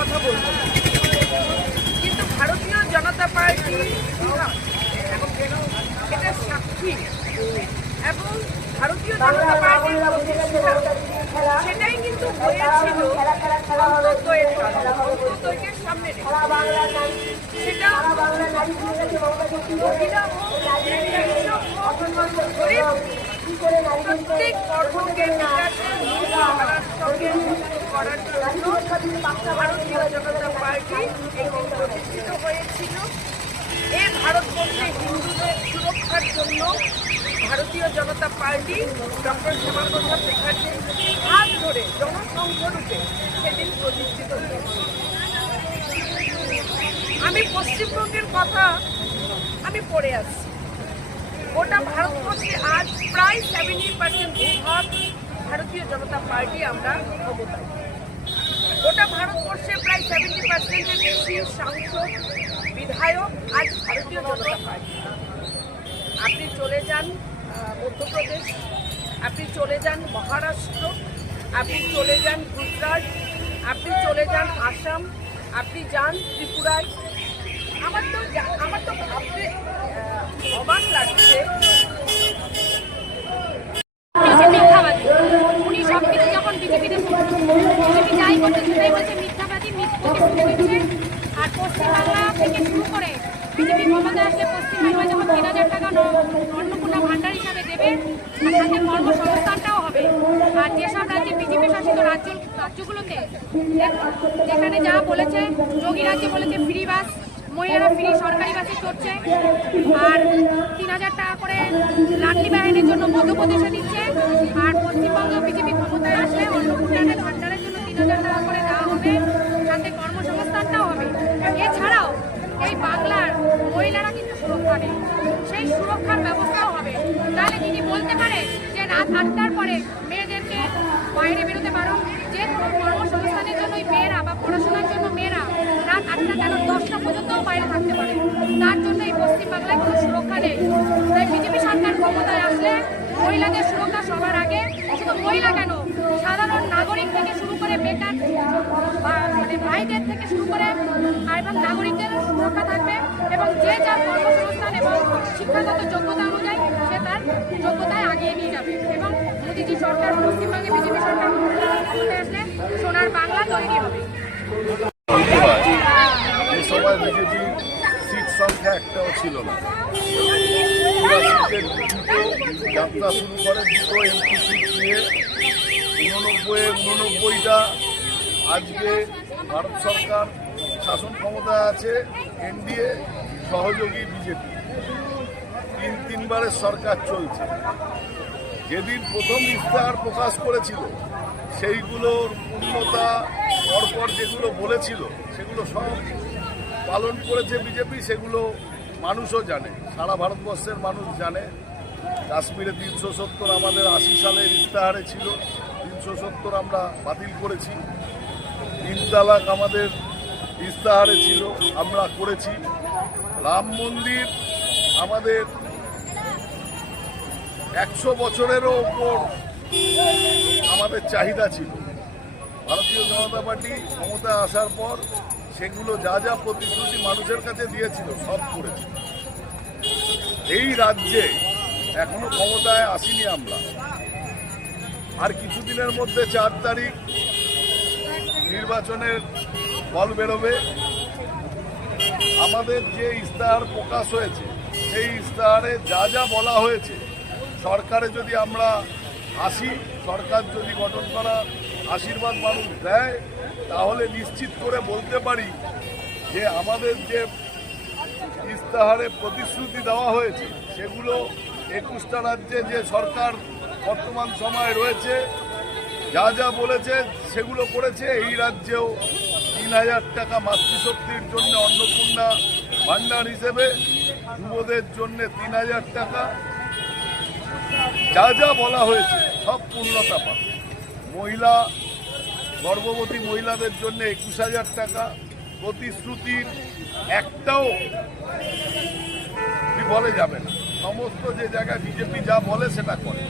কথা বলবো, কিন্তু ভারতীয় জনতা পার্টি এটা সাক্ষী এবং ভারতীয় জনতা পার্টির প্রতিষ্ঠা সেটাই কিন্তু হয়েছিল অন্তর্দয়ের কারণে, অন্তর্দয়কে সামনে রেখে। সেটা মহিলা হোক, কৃষক হোক, গরিব, প্রত্যেক বর্গকে বিকাশের মূল ধারার সঙ্গে যুক্ত করার জন্য ভারতীয় জনতা পার্টি একদিন প্রতিষ্ঠিত হয়েছিল। এই ভারতবর্ষে হিন্দুদের সুরক্ষার জন্য ভারতীয় জনতা পার্টি ডক্টর শ্যামাপ্রসাদ মুখার্জির হাত ধরে জনসংঘরূপে সেদিন প্রতিষ্ঠিত হয়েছিল। আমি পশ্চিমবঙ্গের কথা আমি পড়ে আসছি। গোটা ভারতবর্ষে আজ প্রায় 70% ভূভাগ ভারতীয় জনতা পার্টি আমরা ক্ষমতায়। গোটা ভারতবর্ষে প্রায় 70%-এর বেশি সাংসদ বিধায়ক আজ ভারতীয় জনতা পার্টি। আপনি চলে যান মধ্যপ্রদেশ, আপনি চলে যান মহারাষ্ট্র, আপনি চলে যান গুজরাট, আপনি চলে যান আসাম, আপনি যান ত্রিপুরায়। আমার তো ভাবতে অবাক লাগছে। মিথ্যাবাদী উনি সব কিছু যখন বিজেপি যাই করতে সেটাই বলছে মিথ্যাবাদী, মিথ্যাকে শুরু করছে। আর পশ্চিমবাংলা থেকে শুরু করে বিজেপি ক্ষমতা আসলে পশ্চিমবাংলা যখন 3000 টাকা অন্নপূর্ণা ভাণ্ডার হিসাবে দেবে, আর সাথে কর্মসংস্থানটাও হবে। আর যেসব রাজ্যে বিজেপি শাসিত রাজ্যগুলোতে যেখানে যা বলেছে, যোগী রাজ্যে বলেছে ফ্রি বাস, মহিলারা ফ্রি সরকারি বাসে চড়ছে, আর 3000 টাকা করে লাডলি বাহিনীর জন্য মধ্যপ্রদেশে দিচ্ছে। আর পশ্চিমবঙ্গ বিজেপি ক্ষমতায় আসলে অন্নপূর্ণা ভাণ্ডারের জন্য 3000 টাকা করে দেওয়া হবে, সাথে কর্মসংস্থানটাও হবে। এছাড়াও এই বাংলার মহিলারা কিন্তু সুরক্ষা নেই, সেই সুরক্ষার ব্যবস্থাও হবে। তাহলে তিনি বলতে পারে যে রাত 8টার পরে মেয়েদেরকে বাইরে বেরোতে পারো, যে কর্মসংস্থানের জন্য মেয়েরা বা পড়াশোনার জন্য মেয়েরা রাত 8টা কেন 10টা পর্যন্তও বাইরে থাকতে পারে। তার জন্য এই পশ্চিমবাংলায় কোনো সুরক্ষা নেই। তাই বিজেপি সরকার ক্ষমতায় আসলে মহিলাদের সুরক্ষা সবার আগে, শুধু মহিলা কেন, সাধারণ নাগরিক থেকে শুরু করে বেকার মানে ভাইদের থেকে শুরু করে এবং নাগরিকদের সুরক্ষা থাকবে। এবং যে যার কর্মসংস্থান এবং শিক্ষাগত যোগ্যতা অনুযায়ী সে তার যোগ্যতায় আগিয়ে নিয়ে যাবে। এবং মোদীজি সরকার, পশ্চিমবঙ্গে বিজেপি সরকার ক্ষমতায় আসলে সোনার বাংলা তৈরি হবে। এই সময় বিজেপি সিট সংখ্যা একটাও ছিল না। যাত্রা শুরু করে দুটো এমপি সিট নিয়ে 89টা। আজকে ভারত সরকার শাসন ক্ষমতায় আছে, এনডিএ সহযোগী বিজেপি, তিনবারের সরকার চলছে। যেদিন প্রথম ইস্তাহার প্রকাশ করেছিল সেইগুলোর পূর্ণতা পরপর যেগুলো বলেছিল সেগুলো সব পালন করেছে বিজেপি। সেগুলো মানুষও জানে, সারা ভারতবর্ষের মানুষ জানে। কাশ্মীরে 370 আমাদের 80 সালের ইস্তাহারে ছিল, 370 আমরা বাতিল করেছি। 3 তালাক আমাদের ইস্তাহারে ছিল, আমরা করেছি। রাম মন্দির আমাদের 100 বছরেরও ওপর আমাদের চাহিদা ছিল। ভারতীয় জনতা পার্টি ক্ষমতা আসার পর সেগুলো যা যা প্রতিশ্রুতি মানুষের কাছে দিয়েছিল সব করেছে। এই রাজ্যে এখনো ক্ষমতায় আসিনি আমরা। আর কিছুদিনের মধ্যে 4 তারিখ নির্বাচনের ফল বেরোবে। আমাদের যে ইস্তাহার প্রকাশ হয়েছে সেই ইস্তাহারে যা যা বলা হয়েছে, সরকারে যদি আমরা আসি, সরকার যদি গঠন করার আশীর্বাদ মানুষ দেয়, তাহলে নিশ্চিত করে বলতে পারি যে আমাদের যে ইস্তাহারে প্রতিশ্রুতি দেওয়া হয়েছে সেগুলো 21টা রাজ্যে যে সরকার বর্তমান সময় রয়েছে যা যা বলেছে সেগুলো করেছে। এই রাজ্যেও 3000 টাকা মাতৃশক্তির জন্য অন্নপূর্ণা ভাণ্ডার হিসেবে, যুবদের জন্য 3000 টাকা, যা যা বলা হয়েছে সব পূর্ণতা পাবে। মহিলা গর্ভবতী মহিলাদের জন্য 21,000 টাকা। প্রতিশ্রুতির একটাও বলে যাবে না, সমস্ত যে জায়গায় বিজেপি যা বলে সেটা করে।